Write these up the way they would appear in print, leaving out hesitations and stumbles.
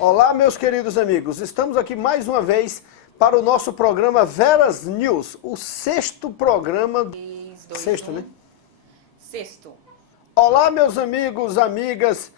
Olá, meus queridos amigos, estamos aqui mais uma vez para o nosso programa Veras News, o sexto programa... 3, 2, sexto, 1. né? Sexto. Olá, meus amigos, amigas...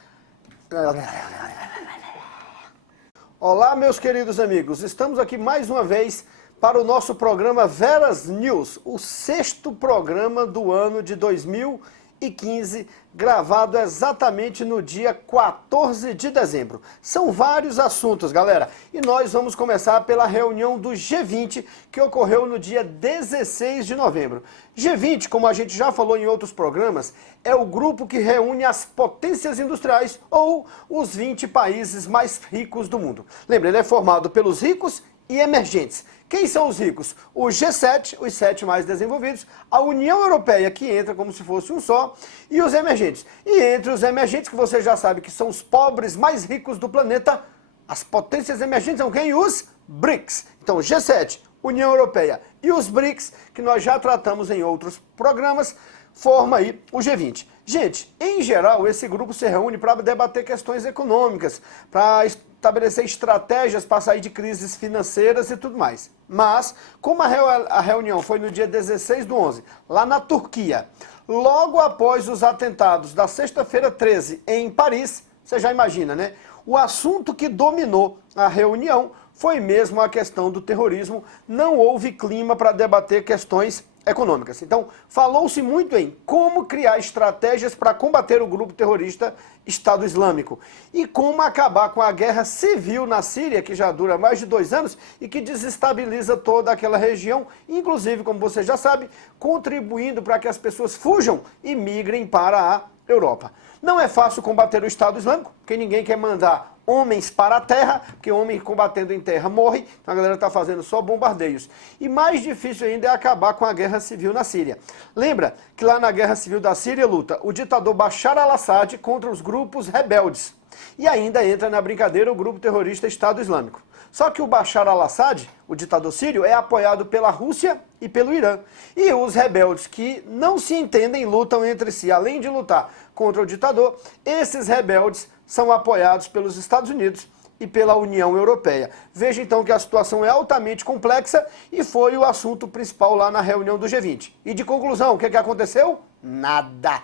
Olá, meus queridos amigos, estamos aqui mais uma vez para o nosso programa Veras News, o sexto programa do ano de 2015, gravado exatamente no dia 14 de dezembro. São vários assuntos, galera, e nós vamos começar pela reunião do G20, que ocorreu no dia 16 de novembro. G20, como a gente já falou em outros programas, é o grupo que reúne as potências industriais ou os 20 países mais ricos do mundo. Lembra, ele é formado pelos ricos e emergentes. Quem são os ricos? O G7, os 7 mais desenvolvidos, a União Europeia, que entra como se fosse um só, e os emergentes. E entre os emergentes, que você já sabe que são os pobres mais ricos do planeta, as potências emergentes são quem? Os BRICS. Então, G7, União Europeia e os BRICS, que nós já tratamos em outros programas, forma aí o G20. Gente, em geral, esse grupo se reúne para debater questões econômicas, para estabelecer estratégias para sair de crises financeiras e tudo mais. Mas, como a reunião foi no dia 16/11, lá na Turquia, logo após os atentados da sexta-feira 13 em Paris, você já imagina, né? O assunto que dominou a reunião foi mesmo a questão do terrorismo. Não houve clima para debater questões econômicas. Então, falou-se muito em como criar estratégias para combater o grupo terrorista Estado Islâmico e como acabar com a guerra civil na Síria, que já dura mais de 2 anos e que desestabiliza toda aquela região, inclusive, como você já sabe, contribuindo para que as pessoas fujam e migrem para a Europa. Não é fácil combater o Estado Islâmico, porque ninguém quer mandar homens para a terra, porque homem combatendo em terra morre, então a galera está fazendo só bombardeios. E mais difícil ainda é acabar com a guerra civil na Síria. Lembra que lá na guerra civil da Síria luta o ditador Bashar al-Assad contra os grupos rebeldes. E ainda entra na brincadeira o grupo terrorista Estado Islâmico. Só que o Bashar al-Assad, o ditador sírio, é apoiado pela Rússia e pelo Irã. E os rebeldes que não se entendem lutam entre si. Além de lutar contra o ditador, esses rebeldes são apoiados pelos Estados Unidos e pela União Europeia. Veja então que a situação é altamente complexa e foi o assunto principal lá na reunião do G20. E de conclusão, o que aconteceu? Nada.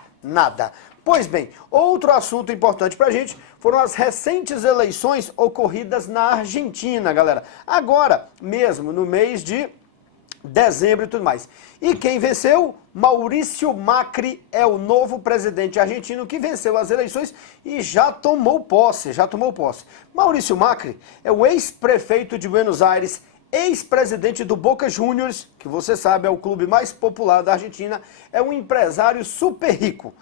Pois bem, outro assunto importante pra gente foram as recentes eleições ocorridas na Argentina, galera. Agora mesmo, no mês de dezembro e tudo mais. E quem venceu? Maurício Macri é o novo presidente argentino que venceu as eleições e já tomou posse. Maurício Macri é o ex-prefeito de Buenos Aires, ex-presidente do Boca Juniors, que você sabe é o clube mais popular da Argentina, é um empresário super rico.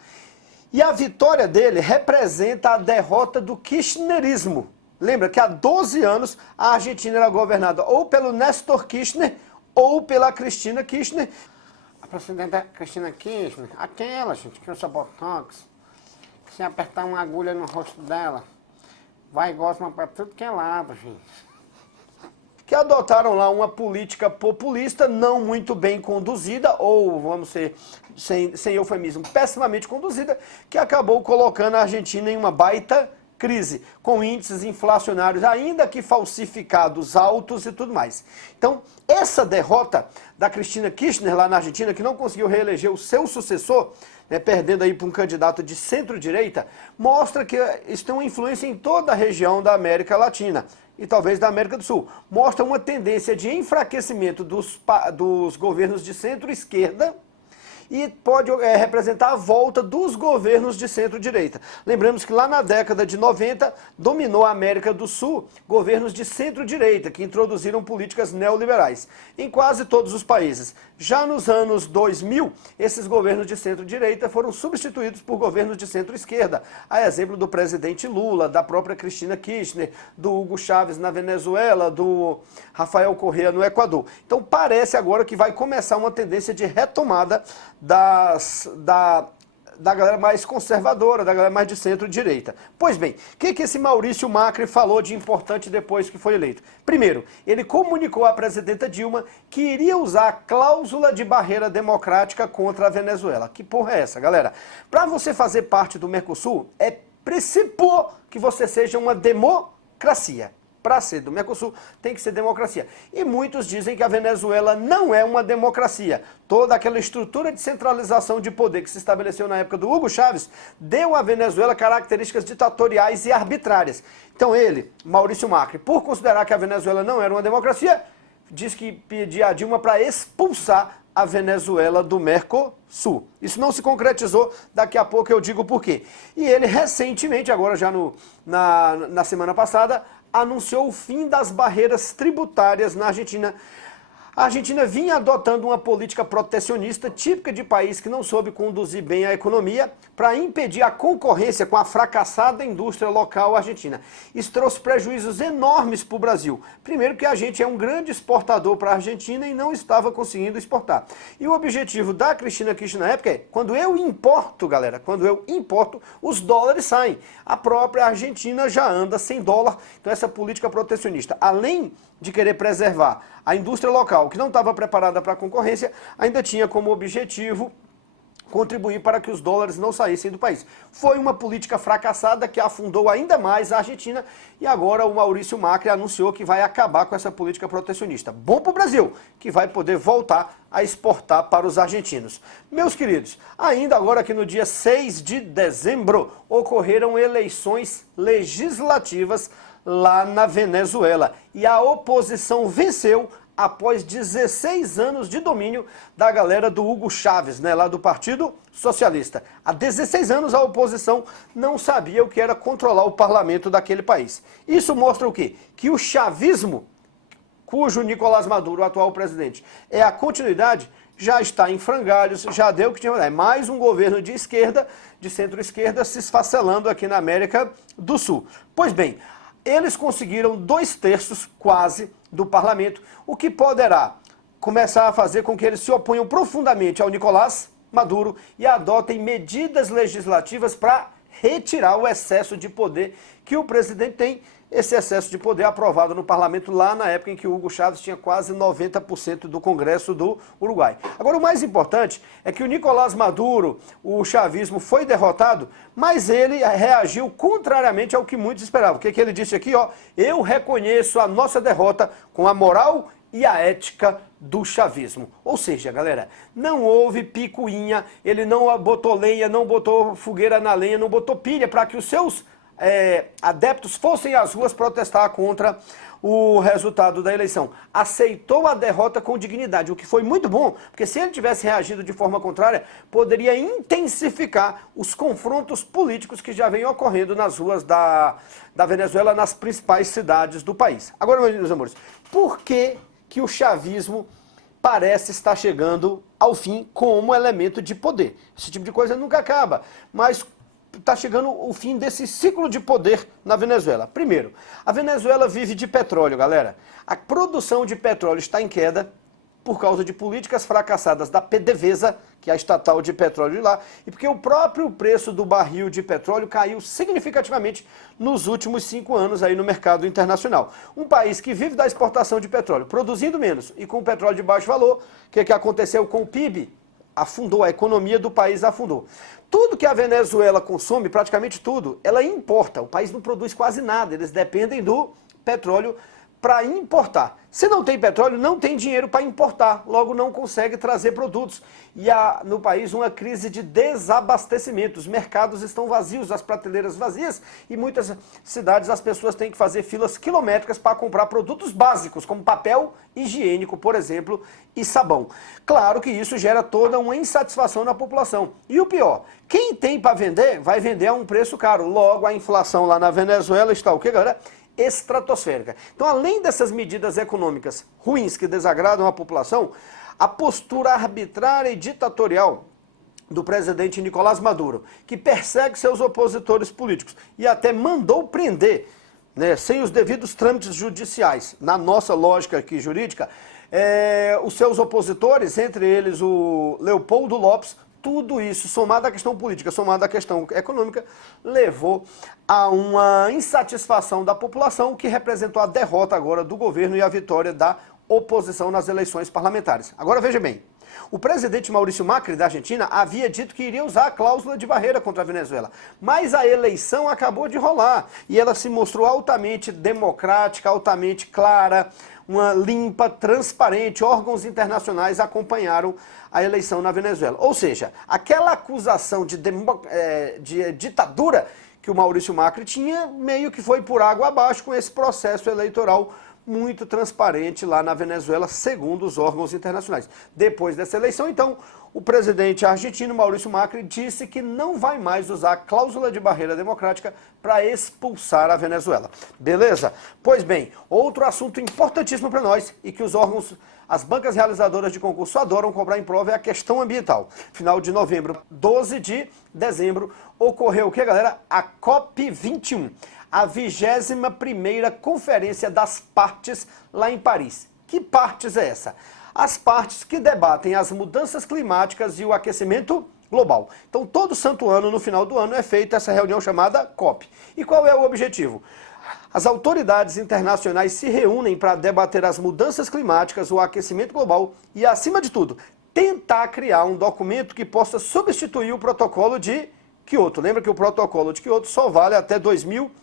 E a vitória dele representa a derrota do kirchnerismo. Lembra que há 12 anos a Argentina era governada ou pelo Néstor Kirchner ou pela Cristina Kirchner. A presidenta Cristina Kirchner, aquela, gente, que usa botox, que se apertar uma agulha no rosto dela, vai gosma para tudo que é lado, gente. Que adotaram lá uma política populista não muito bem conduzida, ou vamos ser, sem eufemismo, pessimamente conduzida, que acabou colocando a Argentina em uma baita crise, com índices inflacionários ainda que falsificados altos e tudo mais. Então, essa derrota da Cristina Kirchner lá na Argentina, que não conseguiu reeleger o seu sucessor, né, perdendo aí para um candidato de centro-direita, mostra que isso tem uma influência em toda a região da América Latina e talvez da América do Sul. Mostra uma tendência de enfraquecimento dos governos de centro-esquerda e pode representar a volta dos governos de centro-direita. Lembramos que lá na década de 90 dominou a América do Sul governos de centro-direita que introduziram políticas neoliberais em quase todos os países. Já nos anos 2000, esses governos de centro-direita foram substituídos por governos de centro-esquerda, a exemplo do presidente Lula, da própria Cristina Kirchner, do Hugo Chávez na Venezuela, do Rafael Correa no Equador. Então parece agora que vai começar uma tendência de retomada da galera mais conservadora, da galera mais de centro-direita. Pois bem, o que esse Maurício Macri falou de importante depois que foi eleito? Primeiro, ele comunicou à presidenta Dilma que iria usar a cláusula de barreira democrática contra a Venezuela. Que porra é essa, galera? Para você fazer parte do Mercosul, é preciso que você seja uma democracia. democracia. Para ser do Mercosul, tem que ser democracia. E muitos dizem que a Venezuela não é uma democracia. Toda aquela estrutura de centralização de poder que se estabeleceu na época do Hugo Chávez deu à Venezuela características ditatoriais e arbitrárias. Então ele, Maurício Macri, por considerar que a Venezuela não era uma democracia, diz que pedia a Dilma para expulsar a Venezuela do Mercosul. Isso não se concretizou, daqui a pouco eu digo por quê. E ele recentemente, agora já na semana passada, anunciou o fim das barreiras tributárias na Argentina. A Argentina vinha adotando uma política protecionista típica de país que não soube conduzir bem a economia para impedir a concorrência com a fracassada indústria local argentina. Isso trouxe prejuízos enormes para o Brasil. Primeiro que a gente é um grande exportador para a Argentina e não estava conseguindo exportar. E o objetivo da Cristina Kirchner na época é, quando eu importo, galera, quando eu importo, os dólares saem. A própria Argentina já anda sem dólar. Então essa política protecionista, além de querer preservar a indústria local, que não estava preparada para a concorrência, ainda tinha como objetivo contribuir para que os dólares não saíssem do país. Foi uma política fracassada que afundou ainda mais a Argentina e agora o Maurício Macri anunciou que vai acabar com essa política protecionista. Bom para o Brasil, que vai poder voltar a exportar para os argentinos. Meus queridos, ainda agora que no dia 6 de dezembro ocorreram eleições legislativas lá na Venezuela e a oposição venceu após 16 anos de domínio da galera do Hugo Chávez, né, lá do Partido Socialista. Há 16 anos a oposição não sabia o que era controlar o parlamento daquele país. Isso mostra o quê? Que o chavismo, cujo Nicolás Maduro, o atual presidente, é a continuidade, já está em frangalhos, já deu o que tinha. É mais um governo de esquerda, de centro-esquerda, se esfacelando aqui na América do Sul. Pois bem, eles conseguiram 2/3 quase do parlamento, o que poderá começar a fazer com que eles se oponham profundamente ao Nicolás Maduro e adotem medidas legislativas para retirar o excesso de poder que o presidente tem, esse excesso de poder aprovado no parlamento lá na época em que o Hugo Chávez tinha quase 90% do Congresso do Uruguai. Agora, o mais importante é que o Nicolás Maduro, o chavismo, foi derrotado, mas ele reagiu contrariamente ao que muitos esperavam. O que ele disse aqui? Ó, eu reconheço a nossa derrota com a moral e a ética do chavismo. Ou seja, galera, não houve picuinha, ele não botou lenha, não botou fogueira na lenha, não botou pilha para que os seus adeptos fossem às ruas protestar contra o resultado da eleição. Aceitou a derrota com dignidade, o que foi muito bom, porque se ele tivesse reagido de forma contrária, poderia intensificar os confrontos políticos que já vêm ocorrendo nas ruas da Venezuela, nas principais cidades do país. Agora, meus amores, por que o chavismo parece estar chegando ao fim como elemento de poder? Esse tipo de coisa nunca acaba, mas está chegando o fim desse ciclo de poder na Venezuela. Primeiro, a Venezuela vive de petróleo, galera. A produção de petróleo está em queda por causa de políticas fracassadas da PDVSA, que é a estatal de petróleo de lá, e porque o próprio preço do barril de petróleo caiu significativamente nos últimos 5 anos aí no mercado internacional. Um país que vive da exportação de petróleo, produzindo menos e com petróleo de baixo valor, o que aconteceu com o PIB? Afundou, a economia do país afundou. Tudo que a Venezuela consome, praticamente tudo, ela importa. O país não produz quase nada, eles dependem do petróleo para importar. Se não tem petróleo, não tem dinheiro para importar, logo não consegue trazer produtos. E há no país uma crise de desabastecimento, os mercados estão vazios, as prateleiras vazias, e muitas cidades as pessoas têm que fazer filas quilométricas para comprar produtos básicos, como papel higiênico, por exemplo, e sabão. Claro que isso gera toda uma insatisfação na população. E o pior, quem tem para vender, vai vender a um preço caro. Logo, a inflação lá na Venezuela está o quê, galera? Estratosférica. Então, além dessas medidas econômicas ruins que desagradam a população, a postura arbitrária e ditatorial do presidente Nicolás Maduro, que persegue seus opositores políticos e até mandou prender, né, sem os devidos trâmites judiciais, na nossa lógica aqui jurídica, os seus opositores, entre eles o Leopoldo Lopes. Tudo isso, somado à questão política, somado à questão econômica, levou a uma insatisfação da população, que representou a derrota agora do governo e a vitória da oposição nas eleições parlamentares. Agora veja bem, o presidente Maurício Macri, da Argentina, havia dito que iria usar a cláusula de barreira contra a Venezuela. Mas a eleição acabou de rolar e ela se mostrou altamente democrática, altamente clara, uma limpa, transparente. Órgãos internacionais acompanharam a eleição na Venezuela. Ou seja, aquela acusação de ditadura que o Maurício Macri tinha, meio que foi por água abaixo com esse processo eleitoral muito transparente lá na Venezuela, segundo os órgãos internacionais. Depois dessa eleição, então, o presidente argentino Maurício Macri disse que não vai mais usar a cláusula de barreira democrática para expulsar a Venezuela. Beleza? Pois bem, outro assunto importantíssimo para nós e que os órgãos, as bancas realizadoras de concurso adoram cobrar em prova é a questão ambiental. Final de novembro, 12 de dezembro, ocorreu o que, galera? A COP21. A 21ª Conferência das Partes lá em Paris. Que partes é essa? As partes que debatem as mudanças climáticas e o aquecimento global. Então, todo santo ano, no final do ano, é feita essa reunião chamada COP. E qual é o objetivo? As autoridades internacionais se reúnem para debater as mudanças climáticas, o aquecimento global e, acima de tudo, tentar criar um documento que possa substituir o protocolo de Kyoto. Lembra que o protocolo de Kyoto só vale até 2020.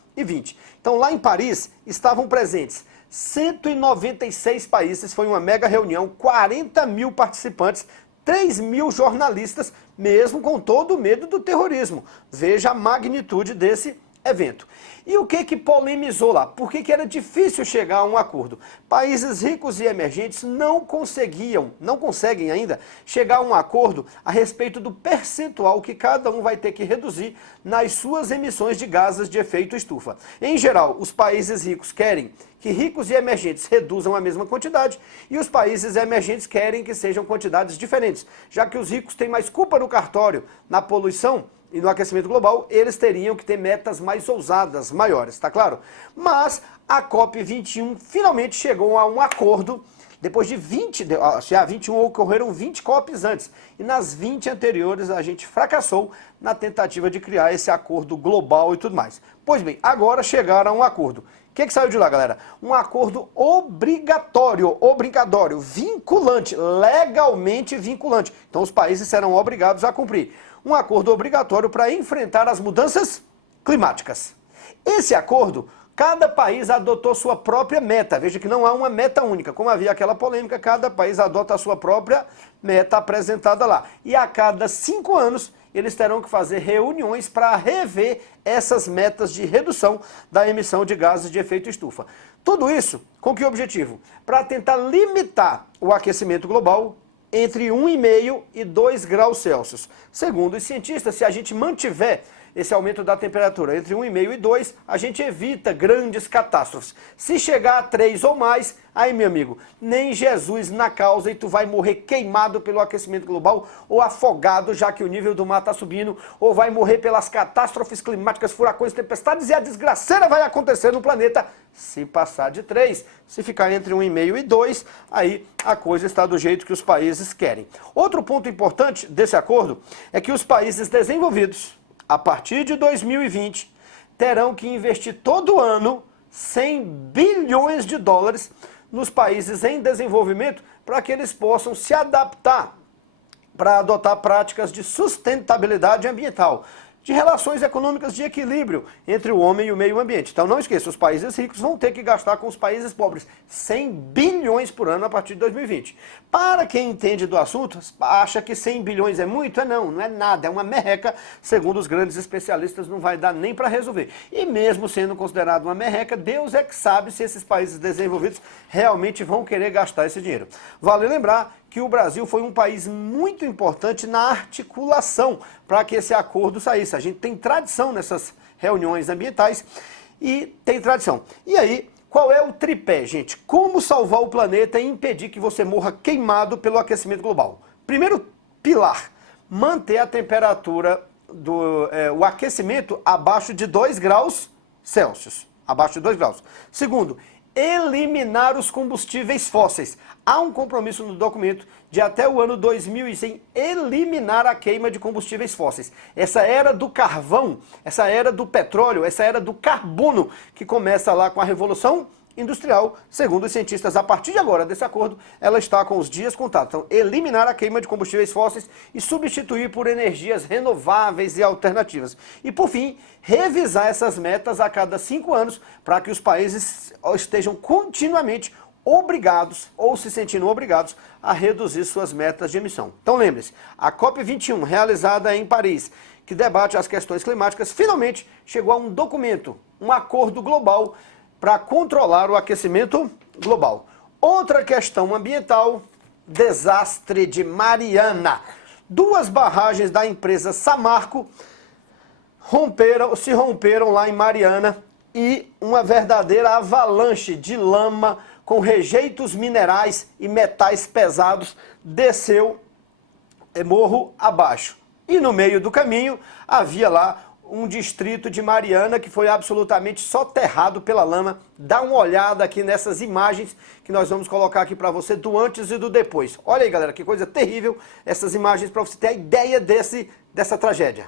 Então, lá em Paris, estavam presentes 196 países, foi uma mega reunião, 40 mil participantes, 3 mil jornalistas, mesmo com todo o medo do terrorismo. Veja a magnitude desse evento. E o que polemizou lá? Por que era difícil chegar a um acordo? Países ricos e emergentes não conseguem ainda chegar a um acordo a respeito do percentual que cada um vai ter que reduzir nas suas emissões de gases de efeito estufa. Em geral, os países ricos querem que ricos e emergentes reduzam a mesma quantidade e os países emergentes querem que sejam quantidades diferentes, já que os ricos têm mais culpa no cartório, na poluição e no aquecimento global, eles teriam que ter metas mais ousadas, maiores, tá claro? Mas a COP21 finalmente chegou a um acordo, depois de 21 ocorreram 20 COPs antes, e nas 20 anteriores a gente fracassou na tentativa de criar esse acordo global e tudo mais. Pois bem, agora chegaram a um acordo. O que saiu de lá, galera? Um acordo obrigatório, vinculante, legalmente vinculante. Então os países serão obrigados a cumprir. Um acordo obrigatório para enfrentar as mudanças climáticas. Esse acordo, cada país adotou sua própria meta. Veja que não há uma meta única. Como havia aquela polêmica, cada país adota a sua própria meta apresentada lá. E a cada 5 anos, eles terão que fazer reuniões para rever essas metas de redução da emissão de gases de efeito estufa. Tudo isso com que objetivo? Para tentar limitar o aquecimento global entre 1,5 e 2 graus Celsius. Segundo os cientistas, se a gente mantiver esse aumento da temperatura entre 1,5 e 2, a gente evita grandes catástrofes. Se chegar a 3 ou mais, aí, meu amigo, nem Jesus na causa e tu vai morrer queimado pelo aquecimento global ou afogado, já que o nível do mar está subindo, ou vai morrer pelas catástrofes climáticas, furacões, tempestades, e a desgraceira vai acontecer no planeta se passar de 3. Se ficar entre 1,5 e 2, aí a coisa está do jeito que os países querem. Outro ponto importante desse acordo é que os países desenvolvidos, a partir de 2020, terão que investir todo ano 100 bilhões de dólares nos países em desenvolvimento para que eles possam se adaptar para adotar práticas de sustentabilidade ambiental, de relações econômicas de equilíbrio entre o homem e o meio ambiente. Então não esqueça, os países ricos vão ter que gastar com os países pobres 100 bilhões por ano a partir de 2020. Para quem entende do assunto, acha que 100 bilhões é muito? Não é nada, é uma merreca. Segundo os grandes especialistas, não vai dar nem para resolver. E mesmo sendo considerado uma merreca, Deus é que sabe se esses países desenvolvidos realmente vão querer gastar esse dinheiro. Vale lembrar que o Brasil foi um país muito importante na articulação para que esse acordo saísse. A gente tem tradição nessas reuniões ambientais e tem tradição. E aí, qual é o tripé, gente? Como salvar o planeta e impedir que você morra queimado pelo aquecimento global? Primeiro pilar, manter a temperatura o aquecimento abaixo de 2 graus Celsius. Abaixo de 2 graus. Segundo, eliminar os combustíveis fósseis. Há um compromisso no documento de até o ano 2100 eliminar a queima de combustíveis fósseis. Essa era do carvão, essa era do petróleo, essa era do carbono, que começa lá com a Revolução industrial. Segundo os cientistas, a partir de agora desse acordo, ela está com os dias contados. Então, eliminar a queima de combustíveis fósseis e substituir por energias renováveis e alternativas. E, por fim, revisar essas metas a cada 5 anos para que os países estejam continuamente obrigados ou se sentindo obrigados a reduzir suas metas de emissão. Então lembre-se, a COP21, realizada em Paris, que debate as questões climáticas, finalmente chegou a um documento, um acordo global para controlar o aquecimento global. Outra questão ambiental, desastre de Mariana. 2 barragens da empresa Samarco se romperam lá em Mariana e uma verdadeira avalanche de lama com rejeitos minerais e metais pesados desceu morro abaixo. E no meio do caminho havia lá um distrito de Mariana que foi absolutamente soterrado pela lama. Dá uma olhada aqui nessas imagens que nós vamos colocar aqui para você do antes e do depois. Olha aí, galera, que coisa terrível essas imagens para você ter a ideia dessa tragédia.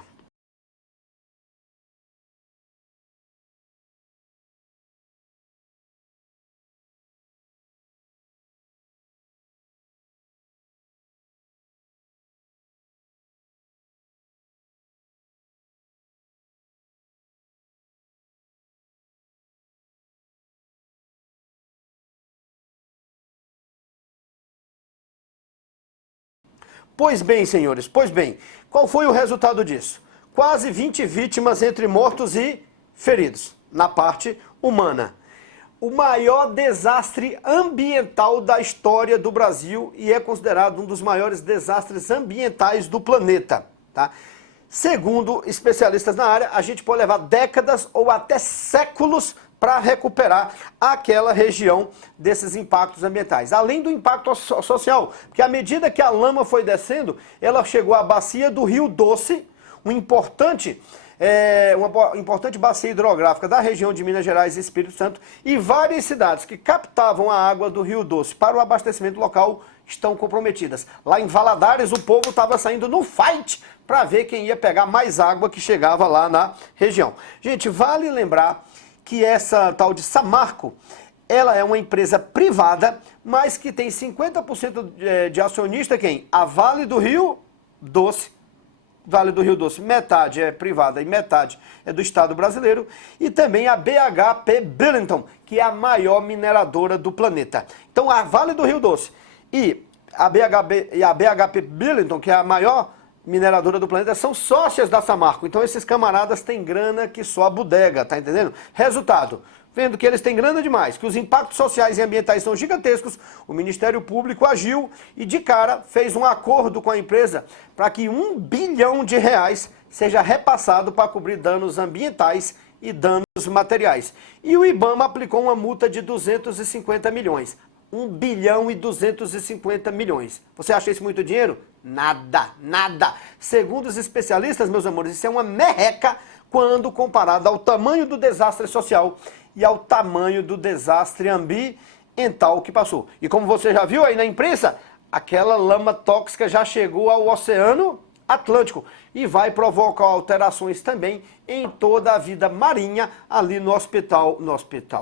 Pois bem, senhores, pois bem, qual foi o resultado disso? Quase 20 vítimas entre mortos e feridos, na parte humana. O maior desastre ambiental da história do Brasil e é considerado um dos maiores desastres ambientais do planeta, tá? Segundo especialistas na área, a gente pode levar décadas ou até séculos para recuperar aquela região desses impactos ambientais. Além do impacto social, porque à medida que a lama foi descendo, ela chegou à bacia do Rio Doce, uma importante bacia hidrográfica da região de Minas Gerais e Espírito Santo, e várias cidades que captavam a água do Rio Doce para o abastecimento local estão comprometidas. Lá em Valadares, o povo estava saindo no fight para ver quem ia pegar mais água que chegava lá na região. Gente, vale lembrar que essa tal de Samarco, ela é uma empresa privada, mas que tem 50% de acionista quem? A Vale do Rio Doce. Vale do Rio Doce, metade é privada e metade é do Estado brasileiro, e também a BHP Billiton, que é a maior mineradora do planeta. Então a Vale do Rio Doce e a BHP Billiton, que é a maior mineradora do planeta, são sócias da Samarco. Então esses camaradas têm grana que só a bodega, tá entendendo? Resultado, vendo que eles têm grana demais, que os impactos sociais e ambientais são gigantescos, o Ministério Público agiu e de cara fez um acordo com a empresa para que R$1 bilhão seja repassado para cobrir danos ambientais e danos materiais. E o IBAMA aplicou uma multa de 250 milhões. 1 bilhão e 250 milhões. Você acha isso muito dinheiro? Nada, nada. Segundo os especialistas, meus amores, isso é uma merreca quando comparado ao tamanho do desastre social e ao tamanho do desastre ambiental que passou. E como você já viu aí na imprensa, aquela lama tóxica já chegou ao Oceano Atlântico e vai provocar alterações também em toda a vida marinha ali no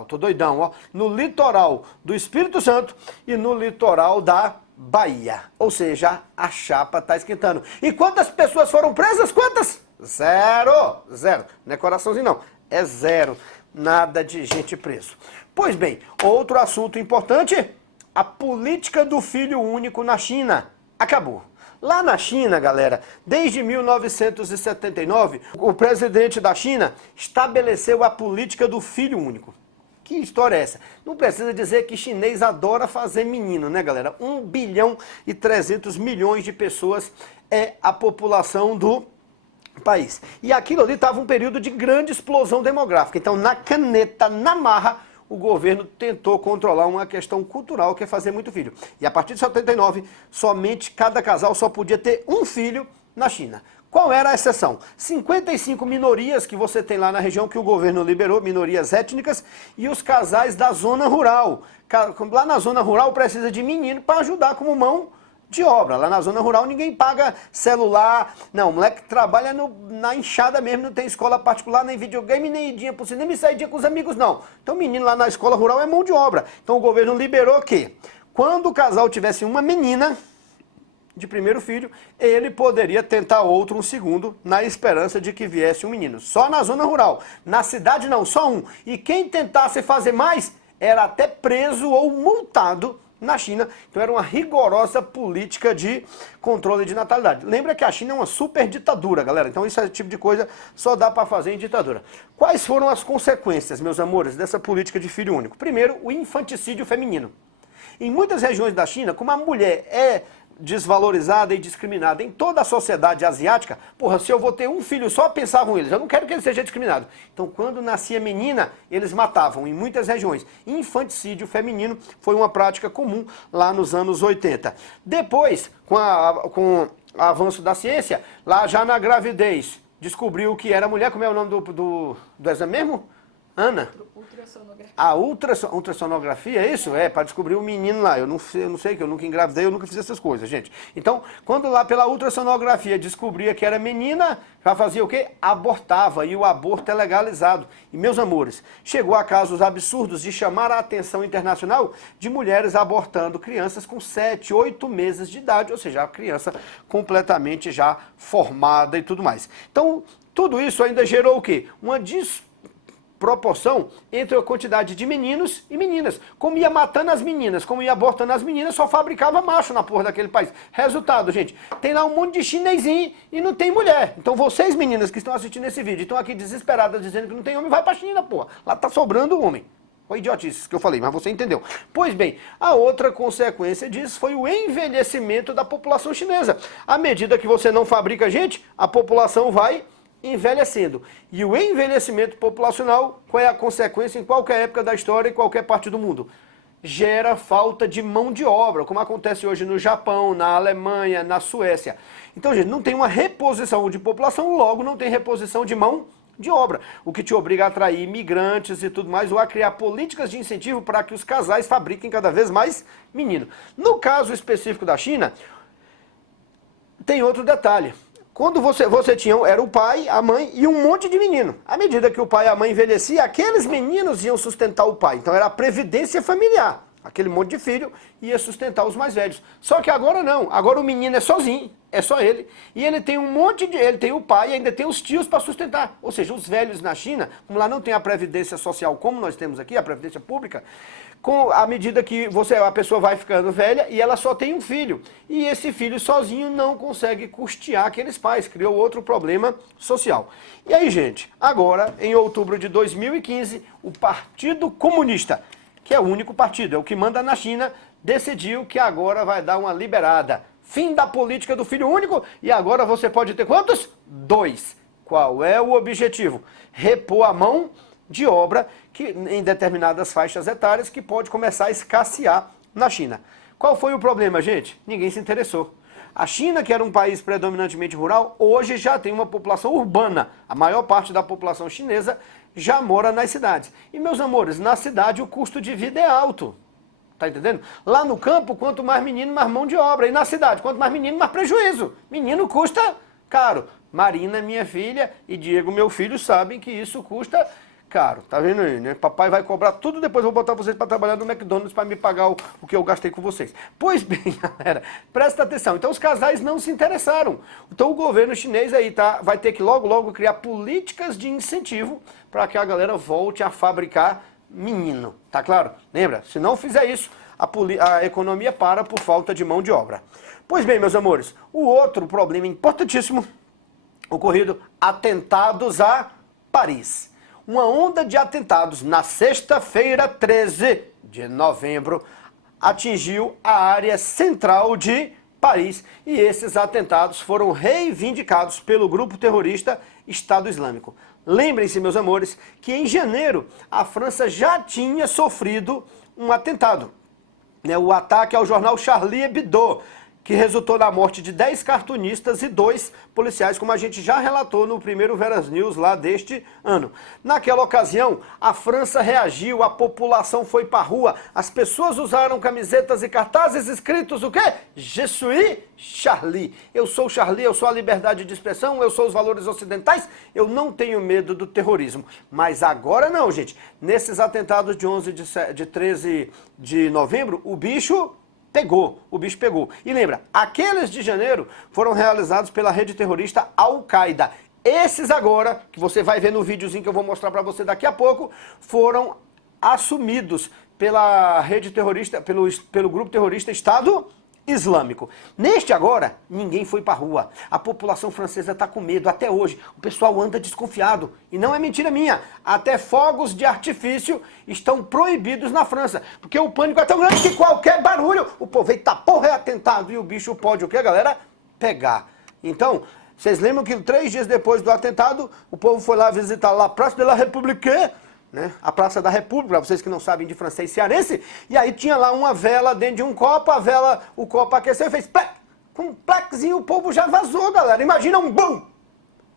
tô doidão, ó, no litoral do Espírito Santo e no litoral da Bahia. Ou seja, a chapa tá esquentando. E quantas pessoas foram presas? Quantas? Zero. Zero. Não é coraçãozinho não, é zero. Nada de gente preso. Pois bem, outro assunto importante, a política do filho único na China acabou. Lá na China, galera, desde 1979, o presidente da China estabeleceu a política do filho único. Que história é essa? Não precisa dizer que chinês adora fazer menino, né, galera? 1 bilhão e 300 milhões de pessoas é a população do país. E aquilo ali estava um período de grande explosão demográfica. Então, na caneta, na marra, o governo tentou controlar uma questão cultural que é fazer muito filho. E a partir de 79, somente cada casal só podia ter um filho na China. Qual era a exceção? 55 minorias que você tem lá na região que o governo liberou, minorias étnicas, e os casais da zona rural. Lá na zona rural precisa de menino para ajudar como mão de obra. Lá na zona rural ninguém paga celular. Não, o moleque trabalha na enxada mesmo, não tem escola particular, nem videogame, nem idinha por cinema, nem saidinha com os amigos, não. Então o menino lá na escola rural é mão de obra. Então o governo liberou que quando o casal tivesse uma menina de primeiro filho, ele poderia tentar outro, um segundo, na esperança de que viesse um menino. Só na zona rural. Na cidade não, só um. E quem tentasse fazer mais era até preso ou multado na China. Então era uma rigorosa política de controle de natalidade. Lembra que a China é uma super ditadura, galera. Então esse tipo de coisa só dá para fazer em ditadura. Quais foram as consequências, meus amores, dessa política de filho único? Primeiro, o infanticídio feminino. Em muitas regiões da China, como a mulher é desvalorizada e discriminada em toda a sociedade asiática, porra, se eu vou ter um filho só, pensavam eles, eu não quero que ele seja discriminado. Então, quando nascia menina, eles matavam em muitas regiões. Infanticídio feminino foi uma prática comum lá nos anos 80. Depois, com o avanço da ciência, lá já na gravidez, descobriu que era mulher. Como é o nome do exame mesmo? Ana? Ultrassonografia. A ultrassonografia, é isso? É, para descobrir o menino lá. Eu não sei, que eu nunca engravidei, eu nunca fiz essas coisas, gente. Então, quando lá pela ultrassonografia descobria que era menina, já fazia o quê? Abortava, e o aborto é legalizado. E, meus amores, chegou a casos absurdos de chamar a atenção internacional de mulheres abortando crianças com 7, 8 meses de idade, ou seja, a criança completamente já formada e tudo mais. Então, tudo isso ainda gerou o quê? Uma proporção entre a quantidade de meninos e meninas. Como ia matando as meninas, como ia abortando as meninas, só fabricava macho na porra daquele país. Resultado, gente, tem lá um monte de chinesinho e não tem mulher. Então vocês, meninas que estão assistindo esse vídeo, estão aqui desesperadas dizendo que não tem homem, vai pra China, porra. Lá tá sobrando homem. Foi idiotice que eu falei, mas você entendeu. Pois bem, a outra consequência disso foi o envelhecimento da população chinesa. À medida que você não fabrica gente, a população vai envelhecendo. E o envelhecimento populacional, qual é a consequência em qualquer época da história, em qualquer parte do mundo? Gera falta de mão de obra, como acontece hoje no Japão, na Alemanha, na Suécia. Então, gente, não tem uma reposição de população, logo não tem reposição de mão de obra, o que te obriga a atrair imigrantes e tudo mais, ou a criar políticas de incentivo para que os casais fabriquem cada vez mais menino. No caso específico da China, tem outro detalhe. Quando você tinha, era o pai, a mãe e um monte de menino. À medida que o pai e a mãe envelheciam, aqueles meninos iam sustentar o pai. Então era a previdência familiar. Aquele monte de filho ia sustentar os mais velhos. Só que agora não. Agora o menino é sozinho, é só ele. E ele tem um monte de... Ele tem o pai e ainda tem os tios para sustentar. Ou seja, os velhos na China, como lá não tem a previdência social como nós temos aqui, a previdência pública, à medida que a pessoa vai ficando velha e ela só tem um filho. E esse filho sozinho não consegue custear aqueles pais. Criou outro problema social. E aí, gente, agora, em outubro de 2015, o Partido Comunista, que é o único partido, é o que manda na China, decidiu que agora vai dar uma liberada. Fim da política do filho único e agora você pode ter quantos? 2. Qual é o objetivo? Repor a mão de obra que, em determinadas faixas etárias que pode começar a escassear na China. Qual foi o problema, gente? Ninguém se interessou. A China, que era um país predominantemente rural, hoje já tem uma população urbana. A maior parte da população chinesa já mora nas cidades. E, meus amores, na cidade o custo de vida é alto. Tá entendendo? Lá no campo, quanto mais menino, mais mão de obra. E na cidade, quanto mais menino, mais prejuízo. Menino custa caro. Marina, minha filha, e Diego, meu filho, sabem que isso custa caro. Tá vendo aí, né? Papai vai cobrar tudo, depois eu vou botar vocês para trabalhar no McDonald's para me pagar o que eu gastei com vocês. Pois bem, galera, presta atenção. Então os casais não se interessaram. Então o governo chinês aí vai ter que logo criar políticas de incentivo para que a galera volte a fabricar menino. Tá claro? Lembra? Se não fizer isso, a economia para por falta de mão de obra. Pois bem, meus amores, o outro problema importantíssimo ocorrido, atentados a Paris. Uma onda de atentados na sexta-feira, 13 de novembro, atingiu a área central de Paris e esses atentados foram reivindicados pelo grupo terrorista Estado Islâmico. Lembrem-se, meus amores, que em janeiro a França já tinha sofrido um atentado, né, o ataque ao jornal Charlie Hebdo. que resultou na morte de 10 cartunistas e 2 policiais, como a gente já relatou no primeiro Veras News lá deste ano. Naquela ocasião, a França reagiu, a população foi para a rua, as pessoas usaram camisetas e cartazes escritos o quê? Je suis Charlie. Eu sou Charlie, eu sou a liberdade de expressão, eu sou os valores ocidentais, eu não tenho medo do terrorismo. Mas agora não, gente. Nesses atentados de 13 de novembro, o bicho pegou. E lembra, aqueles de janeiro foram realizados pela rede terrorista Al-Qaeda. Esses agora, que você vai ver no videozinho que eu vou mostrar para você daqui a pouco, foram assumidos pela rede terrorista, pelo grupo terrorista Estado Islâmico. Neste agora, ninguém foi para a rua. A população francesa está com medo até hoje. O pessoal anda desconfiado. E não é mentira minha. Até fogos de artifício estão proibidos na França. Porque o pânico é tão grande que qualquer barulho, o povo eita porra, é atentado. E o bicho pode o quê, galera? Pegar. Então, vocês lembram que 3 dias depois do atentado, o povo foi lá visitar lá a Praça de la République, né? A Praça da República, para vocês que não sabem de francês cearense, e aí tinha lá uma vela dentro de um copo, o copo aqueceu e fez plec, com um plequezinho o povo já vazou, galera, imagina um bum!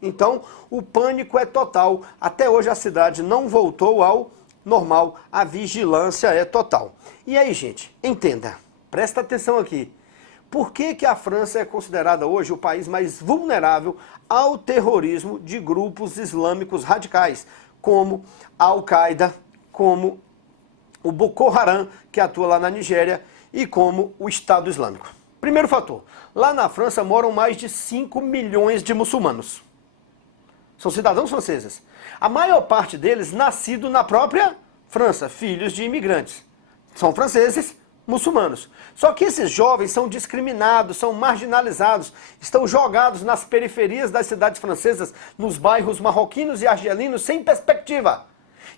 Então, o pânico é total, até hoje a cidade não voltou ao normal, a vigilância é total. E aí, gente, entenda, presta atenção aqui, por que a França é considerada hoje o país mais vulnerável ao terrorismo de grupos islâmicos radicais, como a Al-Qaeda, como o Boko Haram, que atua lá na Nigéria, e como o Estado Islâmico? Primeiro fator, lá na França moram mais de 5 milhões de muçulmanos. São cidadãos franceses. A maior parte deles nascido na própria França, filhos de imigrantes. São franceses, muçulmanos. Só que esses jovens são discriminados, são marginalizados, estão jogados nas periferias das cidades francesas, nos bairros marroquinos e argelinos, sem perspectiva.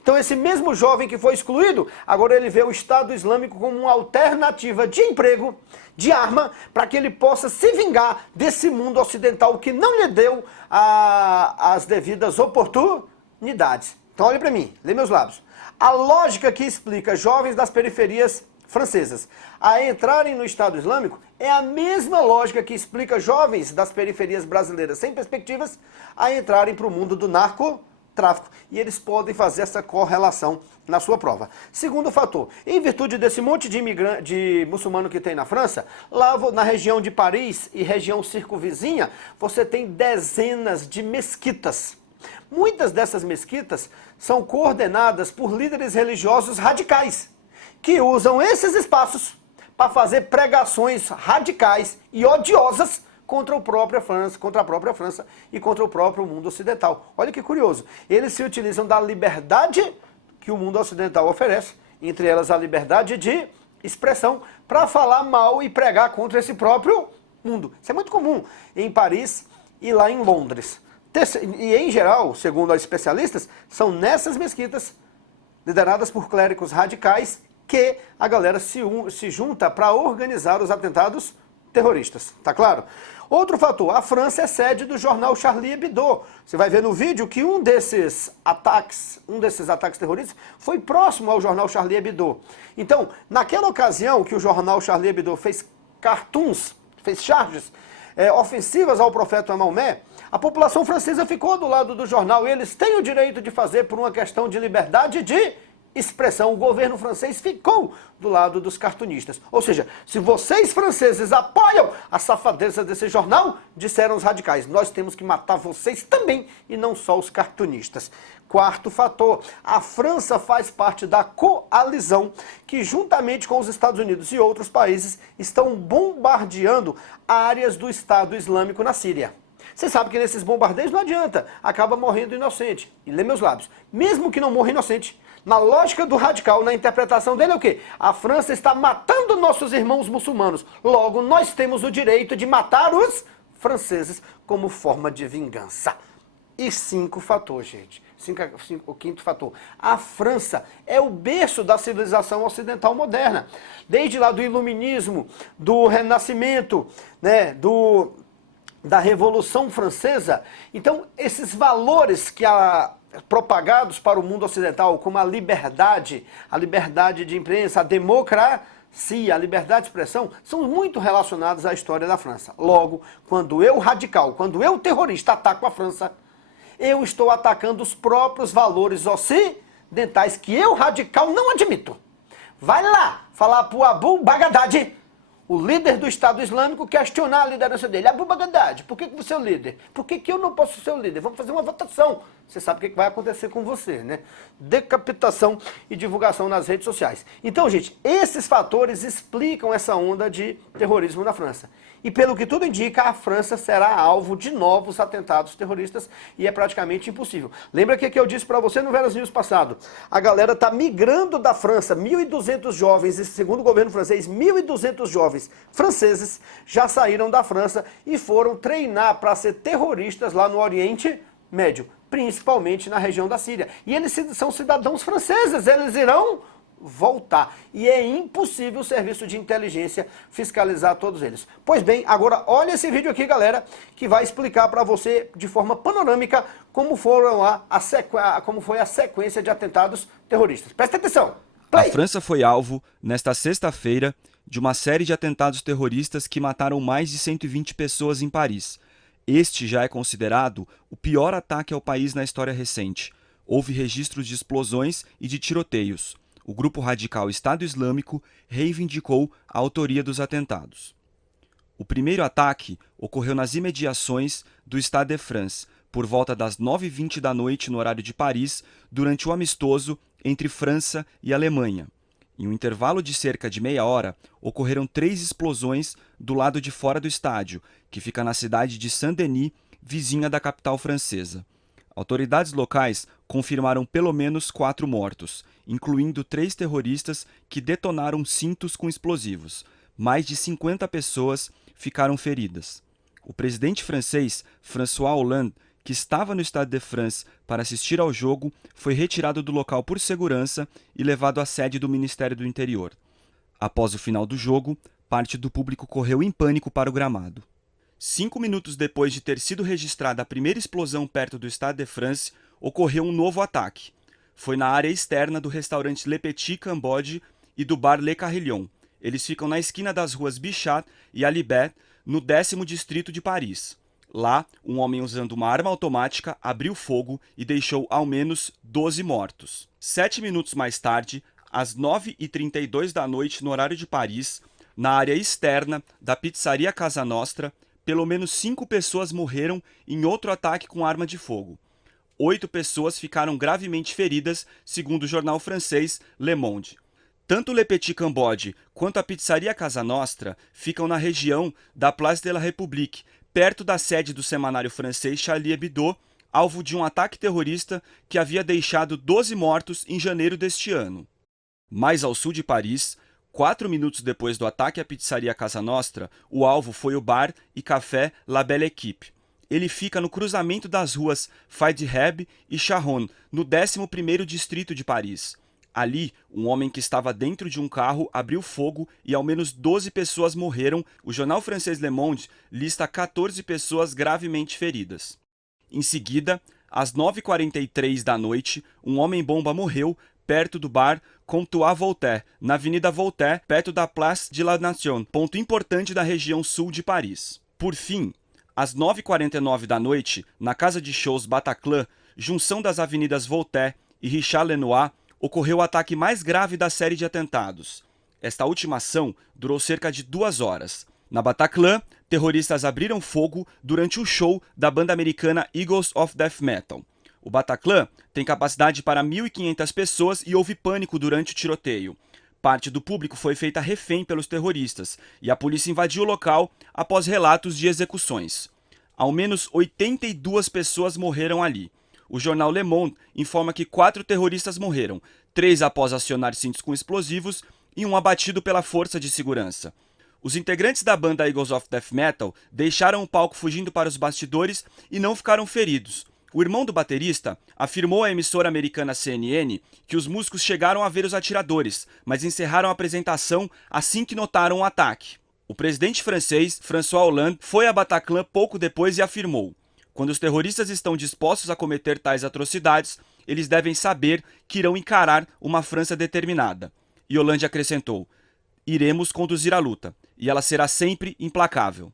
Então esse mesmo jovem que foi excluído, agora ele vê o Estado Islâmico como uma alternativa de emprego, de arma, para que ele possa se vingar desse mundo ocidental que não lhe deu as devidas oportunidades. Então olhe para mim, lê meus lábios. A lógica que explica jovens das periferias francesas a entrarem no Estado Islâmico é a mesma lógica que explica jovens das periferias brasileiras sem perspectivas a entrarem para o mundo do narcotráfico. E eles podem fazer essa correlação na sua prova. Segundo fator, em virtude desse monte de muçulmano que tem na França, lá na região de Paris e região circunvizinha, você tem dezenas de mesquitas. Muitas dessas mesquitas são coordenadas por líderes religiosos radicais, que usam esses espaços para fazer pregações radicais e odiosas contra a própria França e contra o próprio mundo ocidental. Olha que curioso. Eles se utilizam da liberdade que o mundo ocidental oferece, entre elas a liberdade de expressão, para falar mal e pregar contra esse próprio mundo. Isso é muito comum em Paris e lá em Londres. E em geral, segundo os especialistas, são nessas mesquitas, lideradas por clérigos radicais, que a galera se junta para organizar os atentados terroristas, tá claro? Outro fator, a França é sede do jornal Charlie Hebdo. Você vai ver no vídeo que um desses ataques terroristas foi próximo ao jornal Charlie Hebdo. Então, naquela ocasião que o jornal Charlie Hebdo fez cartoons, fez charges ofensivas ao profeta Maomé, a população francesa ficou do lado do jornal. Eles têm o direito de fazer por uma questão de liberdade de expressão. O governo francês ficou do lado dos cartunistas. Ou seja, se vocês franceses apoiam a safadeza desse jornal, disseram os radicais, nós temos que matar vocês também e não só os cartunistas. Quarto fator, a França faz parte da coalizão que, juntamente com os Estados Unidos e outros países, estão bombardeando áreas do Estado Islâmico na Síria. Você sabe que nesses bombardeios não adianta, acaba morrendo inocente. E lê meus lábios, mesmo que não morra inocente, na lógica do radical, na interpretação dele é o quê? A França está matando nossos irmãos muçulmanos, logo nós temos o direito de matar os franceses como forma de vingança. E o quinto fator, a França é o berço da civilização ocidental moderna. Desde lá do iluminismo, do renascimento, né, da Revolução Francesa. Então, esses valores que propagados para o mundo ocidental, como a liberdade de imprensa, a democracia, democracia, a liberdade de expressão são muito relacionadas à história da França. Logo, quando eu radical, quando eu terrorista ataco a França, eu estou atacando os próprios valores ocidentais que eu radical não admito. Vai lá falar pro Abu Bagdadi, o líder do Estado Islâmico, questionar a liderança dele. Abu Bagdadi, por que você é o líder? Por que eu não posso ser o líder? Vamos fazer uma votação. Você sabe o que vai acontecer com você, né? Decapitação e divulgação nas redes sociais. Então, gente, esses fatores explicam essa onda de terrorismo na França. E pelo que tudo indica, a França será alvo de novos atentados terroristas e é praticamente impossível. Lembra que eu disse para você no Veras News passado? A galera está migrando da França, 1.200 jovens, e segundo o governo francês, 1.200 jovens franceses já saíram da França e foram treinar para ser terroristas lá no Oriente Médio, principalmente na região da Síria. E eles são cidadãos franceses, eles irão voltar. E é impossível o serviço de inteligência fiscalizar todos eles. Pois bem, agora olha esse vídeo aqui, galera, que vai explicar para você de forma panorâmica como como foi a sequência de atentados terroristas. Presta atenção. Play. A França foi alvo, nesta sexta-feira, de uma série de atentados terroristas que mataram mais de 120 pessoas em Paris. Este já é considerado o pior ataque ao país na história recente. Houve registros de explosões e de tiroteios. O grupo radical Estado Islâmico reivindicou a autoria dos atentados. O primeiro ataque ocorreu nas imediações do Stade de France, por volta das 9h20 da noite no horário de Paris, durante o amistoso entre França e Alemanha. Em um intervalo de cerca de meia hora, ocorreram 3 explosões do lado de fora do estádio, que fica na cidade de Saint-Denis, vizinha da capital francesa. Autoridades locais confirmaram pelo menos 4 mortos, incluindo 3 terroristas que detonaram cintos com explosivos. Mais de 50 pessoas ficaram feridas. O presidente francês, François Hollande, que estava no Stade de France para assistir ao jogo, foi retirado do local por segurança e levado à sede do Ministério do Interior. Após o final do jogo, parte do público correu em pânico para o gramado. 5 minutos depois de ter sido registrada a primeira explosão perto do Stade de France, ocorreu um novo ataque. Foi na área externa do restaurante Le Petit Cambodge e do bar Le Carillon. Eles ficam na esquina das ruas Bichat e Alibert, no 10º distrito de Paris. Lá, um homem usando uma arma automática abriu fogo e deixou ao menos 12 mortos. 7 minutos mais tarde, às 9h32 da noite no horário de Paris, na área externa da pizzaria Casa Nostra, pelo menos 5 pessoas morreram em outro ataque com arma de fogo. 8 pessoas ficaram gravemente feridas, segundo o jornal francês Le Monde. Tanto Le Petit Cambodge quanto a pizzaria Casa Nostra ficam na região da Place de la République, perto da sede do semanário francês Charlie Hebdo, alvo de um ataque terrorista que havia deixado 12 mortos em janeiro deste ano. Mais ao sul de Paris, 4 minutos depois do ataque à pizzaria Casa Nostra, o alvo foi o bar e café La Belle Équipe. Ele fica no cruzamento das ruas Faidherbe e Charonne, no 11º distrito de Paris. Ali, um homem que estava dentro de um carro abriu fogo e ao menos 12 pessoas morreram. O jornal francês Le Monde lista 14 pessoas gravemente feridas. Em seguida, às 9h43 da noite, um homem-bomba morreu perto do bar Comptoir Voltaire, na Avenida Voltaire, perto da Place de la Nation, ponto importante da região sul de Paris. Por fim, às 9h49 da noite, na casa de shows Bataclan, junção das avenidas Voltaire e Richard Lenoir, ocorreu o ataque mais grave da série de atentados. Esta última ação durou cerca de 2 horas. Na Bataclan, terroristas abriram fogo durante o show da banda americana Eagles of Death Metal. O Bataclan tem capacidade para 1.500 pessoas e houve pânico durante o tiroteio. Parte do público foi feita refém pelos terroristas e a polícia invadiu o local após relatos de execuções. Ao menos 82 pessoas morreram ali. O jornal Le Monde informa que 4 terroristas morreram, 3 após acionar cintos com explosivos e 1 abatido pela força de segurança. Os integrantes da banda Eagles of Death Metal deixaram o palco fugindo para os bastidores e não ficaram feridos. O irmão do baterista afirmou à emissora americana CNN que os músicos chegaram a ver os atiradores, mas encerraram a apresentação assim que notaram o ataque. O presidente francês, François Hollande, foi a Bataclan pouco depois e afirmou: quando os terroristas estão dispostos a cometer tais atrocidades, eles devem saber que irão encarar uma França determinada. E Hollande acrescentou: iremos conduzir a luta, e ela será sempre implacável.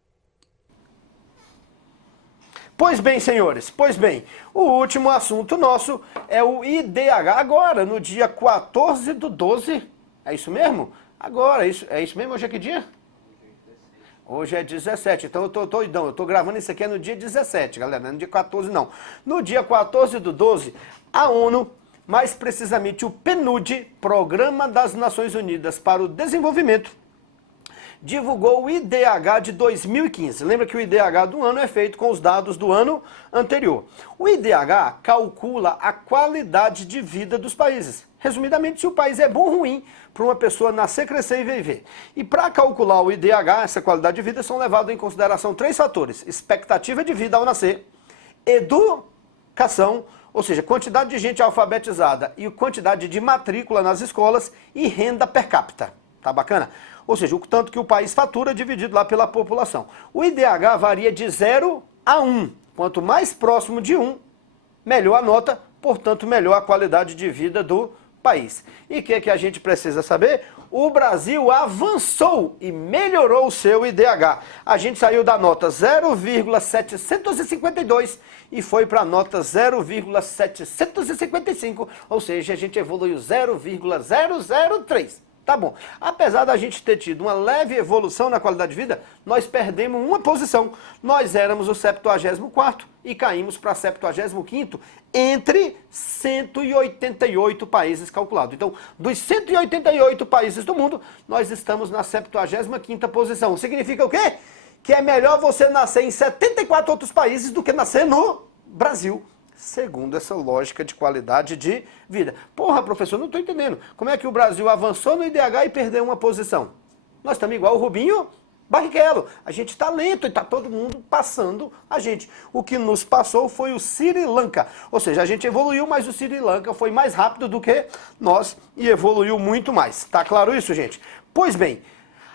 Pois bem, senhores, pois bem, o último assunto nosso é o IDH agora, no dia 14/12, é isso mesmo? Agora, é isso mesmo? Hoje é que dia? Hoje é 17, então eu tô doidão, eu tô gravando isso aqui no dia 17, galera, não é no dia 14 não. No dia 14/12, a ONU, mais precisamente o PNUD, Programa das Nações Unidas para o Desenvolvimento, divulgou o IDH de 2015. Lembra que o IDH do ano é feito com os dados do ano anterior. O IDH calcula a qualidade de vida dos países. Resumidamente, se o país é bom ou ruim para uma pessoa nascer, crescer e viver. E para calcular o IDH, essa qualidade de vida, são levados em consideração 3 fatores: expectativa de vida ao nascer, educação, ou seja, quantidade de gente alfabetizada e quantidade de matrícula nas escolas, e renda per capita. Tá bacana? Ou seja, o tanto que o país fatura dividido lá pela população. O IDH varia de 0 a 1. Quanto mais próximo de 1, melhor a nota, portanto, melhor a qualidade de vida do país. E o que a gente precisa saber? O Brasil avançou e melhorou o seu IDH. A gente saiu da nota 0,752 e foi para a nota 0,755, ou seja, a gente evoluiu 0,003. Tá bom. Apesar da gente ter tido uma leve evolução na qualidade de vida, nós perdemos uma posição. Nós éramos o 74º e caímos para 75º entre 188 países calculados. Então, dos 188 países do mundo, nós estamos na 75ª posição. Significa o quê? Que é melhor você nascer em 74 outros países do que nascer no Brasil, segundo essa lógica de qualidade de vida. Porra, professor, não estou entendendo. Como é que o Brasil avançou no IDH e perdeu uma posição? Nós estamos igual o Rubinho Barrichello. A gente está lento e está todo mundo passando a gente. O que nos passou foi o Sri Lanka. Ou seja, a gente evoluiu, mas o Sri Lanka foi mais rápido do que nós e evoluiu muito mais. Tá claro isso, gente? Pois bem,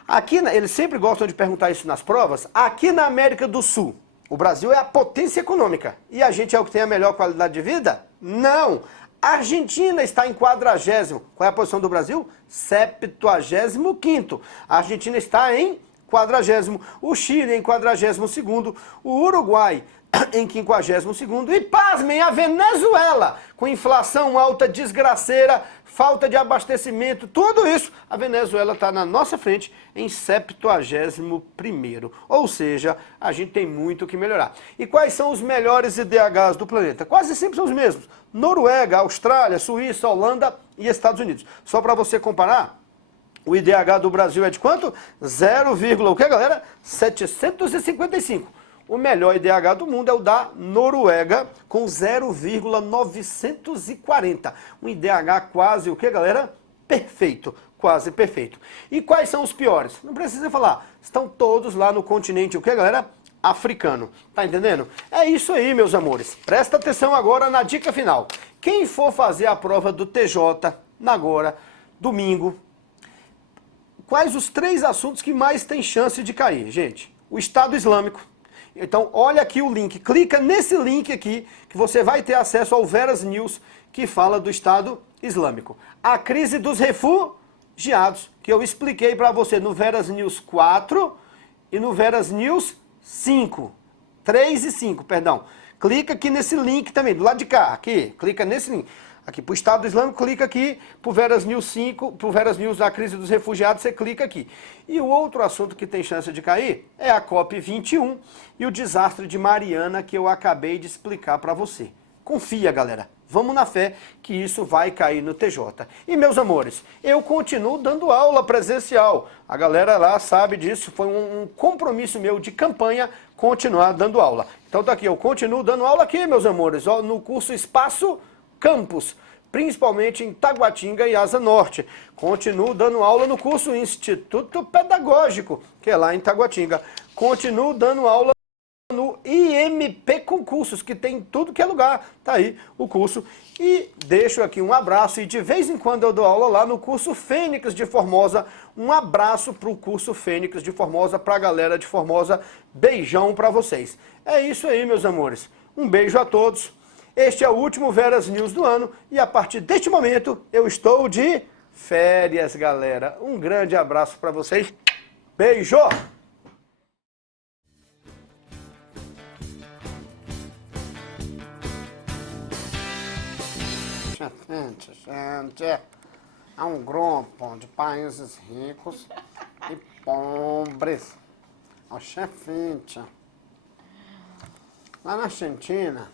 aqui eles sempre gostam de perguntar isso nas provas. Aqui na América do Sul, o Brasil é a potência econômica. E a gente é o que tem a melhor qualidade de vida? Não! A Argentina está em 40º. Qual é a posição do Brasil? 75º. A Argentina está em 40º. O Chile em 42º. O Uruguai em 52º. E pasmem, a Venezuela, com inflação alta, desgraceira, falta de abastecimento, tudo isso, a Venezuela está na nossa frente em 71º. Ou seja, a gente tem muito que melhorar. E quais são os melhores IDHs do planeta? Quase sempre são os mesmos. Noruega, Austrália, Suíça, Holanda e Estados Unidos. Só para você comparar, o IDH do Brasil é de quanto? 0, o que, galera? 755. O melhor IDH do mundo é o da Noruega, com 0,940. Um IDH quase, o que, galera? Perfeito, quase perfeito. E quais são os piores? Não precisa falar, estão todos lá no continente, o que, galera? Africano. Tá entendendo? É isso aí, meus amores. Presta atenção agora na dica final. Quem for fazer a prova do TJ, agora, domingo, quais os 3 assuntos que mais tem chance de cair, gente? O Estado Islâmico. Então, olha aqui o link, clica nesse link aqui, que você vai ter acesso ao Veras News, que fala do Estado Islâmico. A crise dos refugiados, que eu expliquei para você no Veras News 4 e no Veras News 5. 3 e 5, perdão. Clica aqui nesse link também, do lado de cá, aqui, clica nesse link. Aqui para o Estado Islâmico, clica aqui, para o Veras News 5, para o Veras News da crise dos refugiados, você clica aqui. E o outro assunto que tem chance de cair é a COP21 e o desastre de Mariana, que eu acabei de explicar para você. Confia, galera. Vamos na fé que isso vai cair no TJ. E, meus amores, eu continuo dando aula presencial. A galera lá sabe disso, foi um compromisso meu de campanha continuar dando aula. Então tá aqui, eu continuo dando aula aqui, meus amores, ó, no curso Espaço Campus, principalmente em Taguatinga e Asa Norte. Continuo dando aula no curso Instituto Pedagógico, que é lá em Taguatinga. Continuo dando aula no IMP Concursos, que tem tudo que é lugar. Tá aí o curso. E deixo aqui um abraço, e de vez em quando eu dou aula lá no curso Fênix de Formosa. Um abraço para o curso Fênix de Formosa, para a galera de Formosa. Beijão para vocês. É isso aí, meus amores. Um beijo a todos. Este é o último Veras News do ano e a partir deste momento eu estou de férias, galera. Um grande abraço para vocês. Beijo! Gente, é um grupo de países ricos e pobres. O chefinho. Lá na Argentina,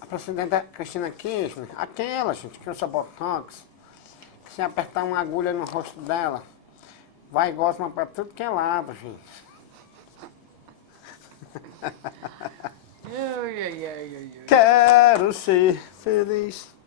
a presidenta Cristina Kirchner, aquela, gente, que usa botox, que se apertar uma agulha no rosto dela, vai gosma pra tudo que é lado, gente. Quero ser feliz.